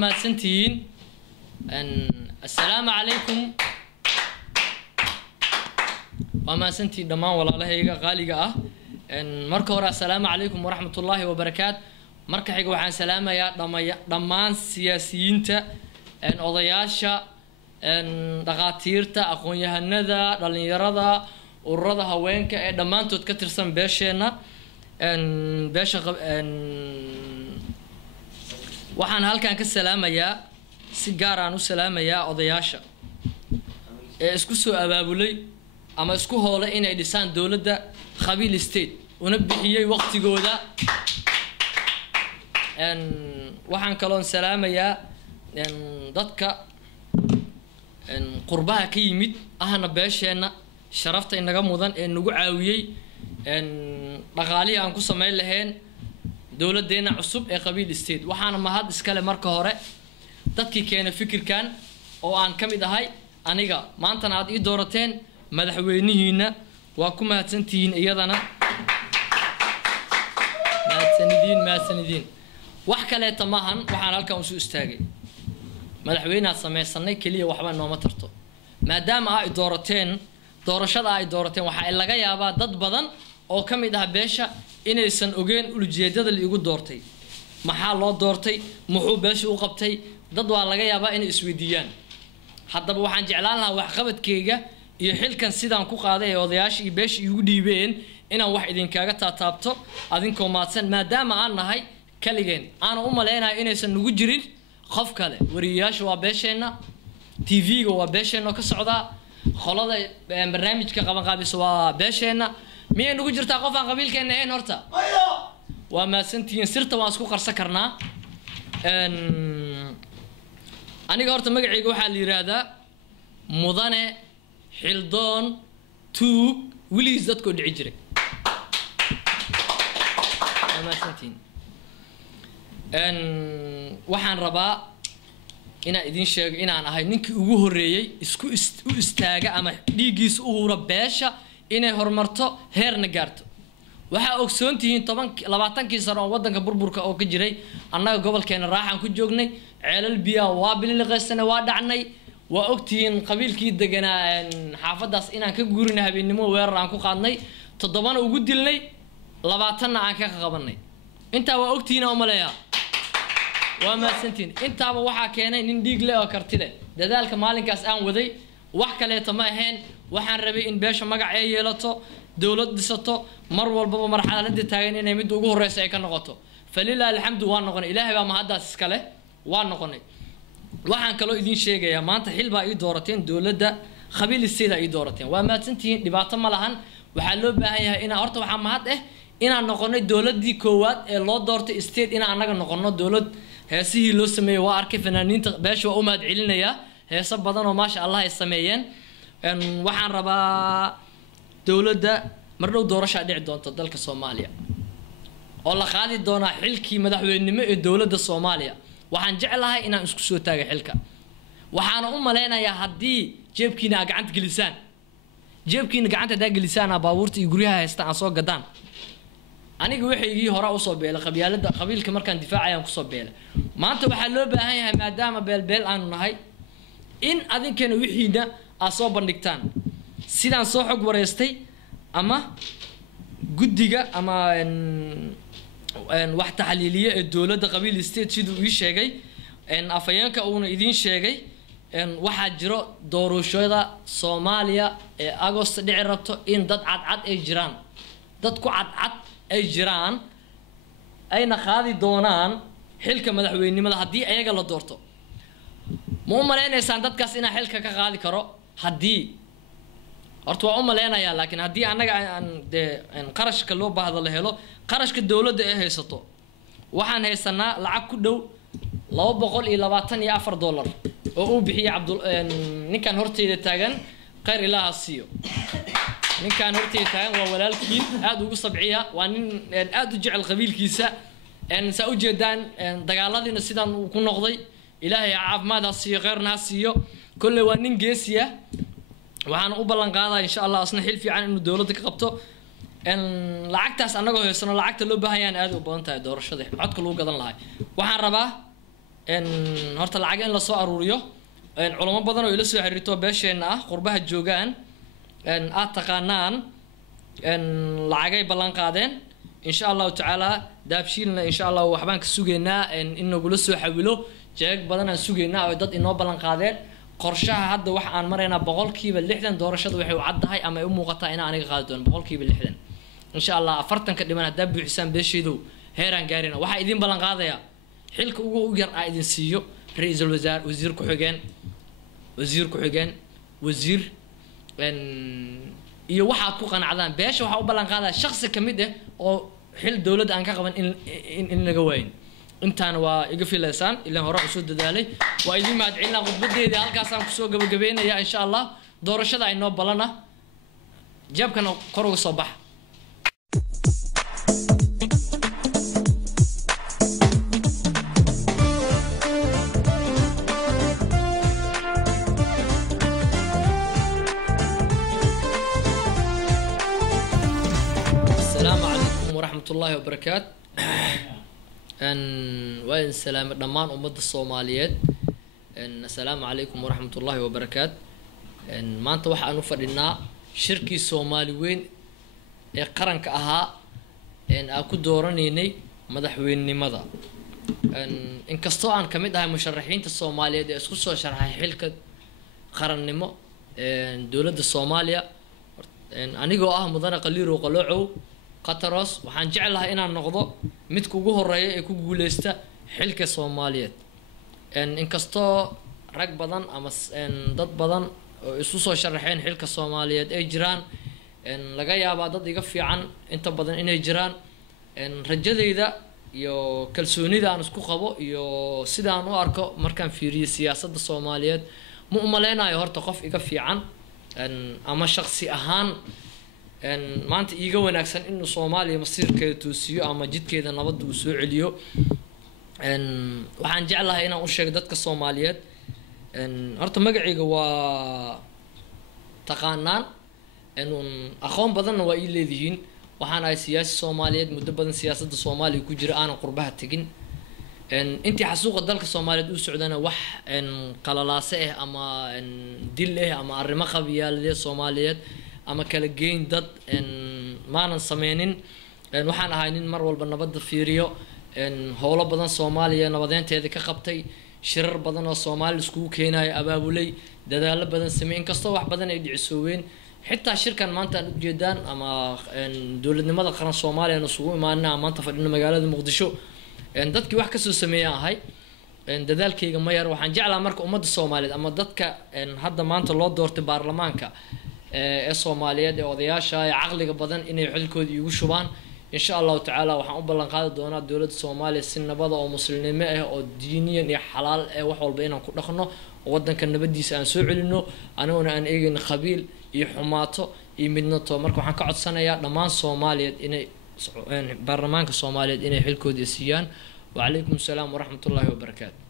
وما سنتين السلام عليكم وما سنتي دمان ولا لهيغا غاليغا marka hore assalaamu calaykum waraxmatullaahi wabarakaat marka xiga waxaan salaamayaa dhammaan siyaasiyiinta odayaasha dhaqaatiirta aqoon-yahanada dhalinyarada ururada haweenka ee dhammaantood ka tirsan beesheena beesha waxaan halkan ka salaamayaa si gaar ah u salaamayaa odayaasha ee isku soo abaabulay ama isku hoolay inay dhisaan dawladda qabiil state una bixiyay waqtigooda waxaan kaloon salaamayaa dadka qurbaha ka yimid ahna beesheena sharafta inaga mudan ee nagu caawiyay dhaqaalihi aan ku sameyn lahayn dawladeena cusub ee qabiil state waxaana mahad iskale marka hore dadkii keenay fikirkan oo aan ka mid ahay aniga maantana aad ii doorateen madaxweynihiina waa ku mahadsantihiin iyadana mahadsanidin wax kale tamahan waxaan halkan u soo istaagay madaxweynaha sameeysanay kaliya waxba nooma tarto maadaama ay doorateen doorashada ay doorateen waxa laga yaabaa dad badan oo ka mid ah beesha inaysan ogeen ujeedada la igu doortay maxaa loo doortay muxuu beesha u qabtay dad waa laga yaabaa inay isweydiiyaan haddaba waxaan jeclaan lahaa wax qabadkayga iyo xilkan sidaan ku qaaday odayaasha iyo beesha igu dhiibeen inaan wax idin kaaga taataabto adinkoo maadsan maadaama aan nahay kaligeen aan u maleynayo inaysan nagu jirin qof kale wariyaasha waa beesheena TV-ga waa beesheena ka socda qolada barnaamijka qaban qaabis waa beesheena miyay nagu jirtaa qof aan qabiilkeena ahayn horta waa maasantiin sirta waan isku qarsan karnaa aniga horta magacayga waxaa la yiraahdaa mudane xildoon tuug wiliis dadkoo dhici jiray maasantiin waxaan rabaa inaan idin sheego inaan ahay ninkii ugu horeeyay isku u istaaga ama dhiigiisa u hura beesha inay horumarto heerna gaarto waxaa ogsoontihiin 20 sano oo wadanka burburka oo ka jiray annaga gobolkeena raaxan ku joognay ceelal biya waa bililiqeysana waa dhacnay waa ogtihiin qabiilkii deganaa xaafadaas inaan ka guurinay habeenimo weerar aan ku qaadnay 7 ugu dilnay 20 aan ka qabanay inta waa ogtihiin oo maleeyaa waa maasantiin intaaba waxaa keenay nin dhiig leh oo karti leh dadaalka maalinkaas aan waday wax kale ma ahayn waxaan rabay in beesha magac ay yeelato dawlad dhisato mar walba marxaladda taagan inay mid ugu horeysa ay ka noqoto falilaahi alxamdu waa noqonay ilaahay baa mahadaas iska leh waa noqonay waxaan kaloo idin sheegayaa maanta xil baa ii doorateen dawladda qabiil sida ii doorateen waa maasantiin dhibaato ma lahan waxaa loo baahan yahay in horta waxa mahad inaan noqonay dawladii koowaad ee loo doortay state in anaga noqono dawlad heesihii loo sameeyay waa arkay fanaaniinta beesha waa u mahad celinaya heesa badan oo maasha Allah ay sameeyeen waxaan rabaa dawladda mar dhow doorasho dhici doonto dalka Soomaaliya oo la qaadi doona xilkii madaxweynenimo ee dawladda Soomaaliya waxaan jeclahay inaan isku soo taago xilka waxaan u maleynayaa hadii jeebkiina gacanta gelisaan baabuurta iyo guryaha haysta aan soo gadaan aniga waxaygii hore u soo beelay qabiilka markaan difaacayaan ku soo beelay maanta waxa loo baahan yahay maadaama beel aanu nahay in adinkana wixiina aad soo bandhigtaan sidaan soo xog wareystay ama guddiga ama wax taxliiliye ee dawladda qabiil state siduu ii sheegay afayeenka uuna idin sheegay waxaa jiro doorashada Soomaaliya ee August dhici rabto in dad cadcad ay jiraan dad ku cadcad ay jiraan ayna qaadi doonaan xilka madaxweynenimada haddii ayaga la doorto ma u maleynaysaan dadkaas inaa xilka ka qaadi karo haddii horta waa u maleynayaa laakiin haddii annaga aan qarashka loo baahdo la helo qarashka dawladda ay haysato waxaan haysanaa lacag ku dhow $224 oo uu bixiyay ninkan horteeda taagan khayr ilaaha siiyo ninkan horteeda taagan waa walaalkiin aad ugu sabciya waa nin aad u jecel qabiilkiisa saa u jeedaan dagaaladiina sidaan uu ku noqday ilaahay caafimaad ha siiyo khayrna ha siiyo kolley waa nin geesiya waxaan u ballan qaadaa insha Allah asna xil fiican inuu dawladda ka qabto lacagtaas annagoo heysano lacagta loo baahan yahay aad u badan tahay doorashada codka lagu gadan lahay waxaan rabaa ان horta lacag in la soo aruuriyo in culamo badan oo ila soo xiriirto beesheena ah qurbaha joogaan in aad taqaanaan in lacagay ballan qaadeen insha Allah ta'ala daabshiilna insha Allah waxbaan ka sugeynaa in nagula soo xawilo jeeg badan aan sugeynaa oo dad inoo ballan qaadeen qorshaha hadda wax aan mareynaa 60% doorashada waxay u caddahay ama ay u muuqataa in aniga qaadi doono 60% insha Allah 40 ka dhiman hadaa buuxisaan beesheedu heeraan gaarina waxa idin ballan qaadaya xilka ugu yar ay idin siiyo ra'iisul wasaar wasiir ku xigeen wasiir iyo waxaad ku qanacdaan beesha waxa u ballan qaadaa shakhsi kamid ah oo xil dawladda aan ka qaban in laga waayin intaan waa iga filaysaan ilaa hore u soo dadaalay waa idin mahadcelinaa khudbadeeda halkaas aan ku soo gabagabeynaya insha Allah doorashada ay noo balana jabkana kor uga soo bax السلام عليكم ورحمة الله وبركاته وين السلام دمان أمد الصوماليات السلام عليكم ورحمة الله وبركاته ما أنت واحد أنو فرنا شركي صومالي وين قرن كأها أكو دورانيني مدحويني مدى إن كستو عن كمدها مشرحين الصومالية دي اسكسو شرحي حلقة قرن نمو دولة الصومالية أنيقو مدانا قليرو قلوعو قطرس waxaan jecelahay inaan noqdo midka ugu horeeya ee ku guuleysta xilka Soomaaliyeed in kasto rag badan ama dad badan oo isu soo sharaxeen xilka Soomaaliyeed ay jiraan laga yaabo dad iga fiican inta badan inay jiraan rajadeyda iyo kalsoonida aan isku qabo iyo sida aan u arko markaan fiiriyo siyaasadda Soomaaliyeed ma u maleynayo horta qof iga fiican ama shakhsi ahaan maanta iiga wanaagsan inuu Soomaaliya masiirkeeda toosiyo ama jidkeeda nabad uu soo celiyo waxaan jeclahay inaan u sheego dadka Soomaaliyeed horta magacayga waa taqaanaan aqoon badan waa ii leedihiin waxaan ahay siyaasi Soomaaliyeed muddo badan siyaasadda Soomaaliya ku jira aan qurbaha tagin intii xasuuqa dalka Soomaaliyeed uu socdana wax qalalaase ah ama dil ah ama arrimo qabiyaaleed Soomaaliyeed ama kala geyn dad maanan sameynin waxaan ahay nin mar walba nabadda fiiriyo howlo badan Soomaaliya nabadeynteeda ka qabtay shirar badan oo Soomaali isku keenay abaabulay dadaalo badan sameeyay kastoo wax badan ay dhicisooween xitaa shirkan maanta aan u jeedaan ama dawladnimada qaran Soomaaliya isugu imaanaa maanta fadhino magaalada Muqdisho dadkii wax ka soo sameeyay ahay dadaalkayga ma yar waxaan jeclaa marka ummadda Soomaaliyeed ama dadka hadda maanta loo doortay baarlamaanka ee Soomaaliyeed ee odayaasha ay aqliga badan inay xilkooda igu shubaan insha Allah ta'ala waxaan u ballan qaadi doonaa dawladda Soomaaliya si nabad oo muslimnimo ah oo diiniyan iyo xalaal ah wax walba inaan ku dhaqno wadanka nabadiisa aan soo celino anaguna aan eegin qabiil iyo xumaato iyo midnimo marka waxaan ka codsanayaa dhammaan Soomaaliyeed inay baarlamaanka Soomaaliyeed inay xilkooda siiyaan wa alaykum asalaam wa rahmatullahi wa barakaatuh